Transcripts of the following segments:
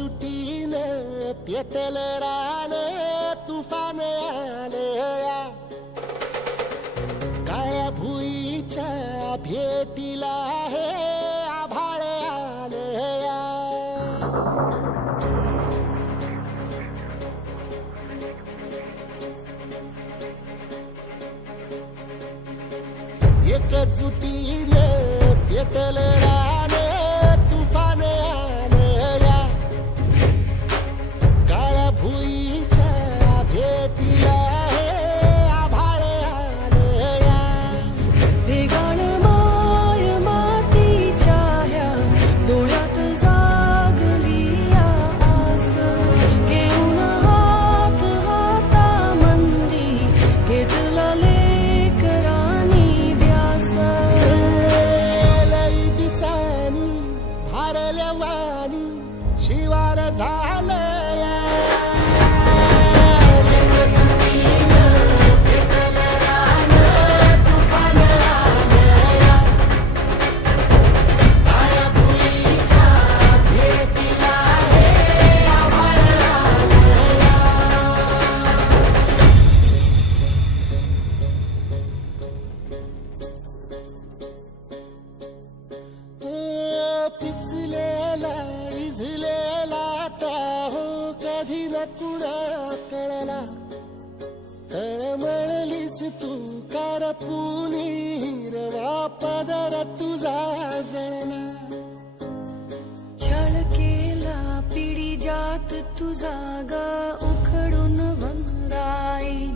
एकजुटीनं पेटलं रान तुफान आलया काळ्या भुईच्या भेटीला हे आभाळ आलया एकजुटीनं पेटलं रान तुफान आलया काळ्या भुईच्या भेटीला हे आभाळ आलया भेगाळ माय मातीच्या ह्या डोळ्यात जागली आस घेऊन हात हातामंदी घेतला लेकरांनी ध्यास लई दिसानी भारल्या वाणी शिवार झालया पिचलेला इझलेला टाहो कधी न कुणा कळला तळमळलीस तू करपुनी हिरवा पदर तुझा जळला छळ केला पिढी जात तुझा ग उखडून वनराई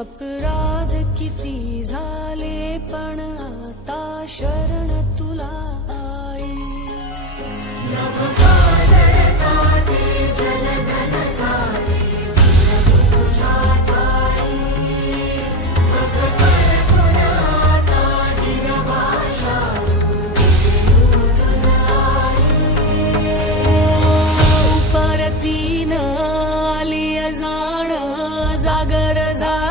अपराध किती झाले पण आता शरण तुला आई परतीन आली जाण जागर झाली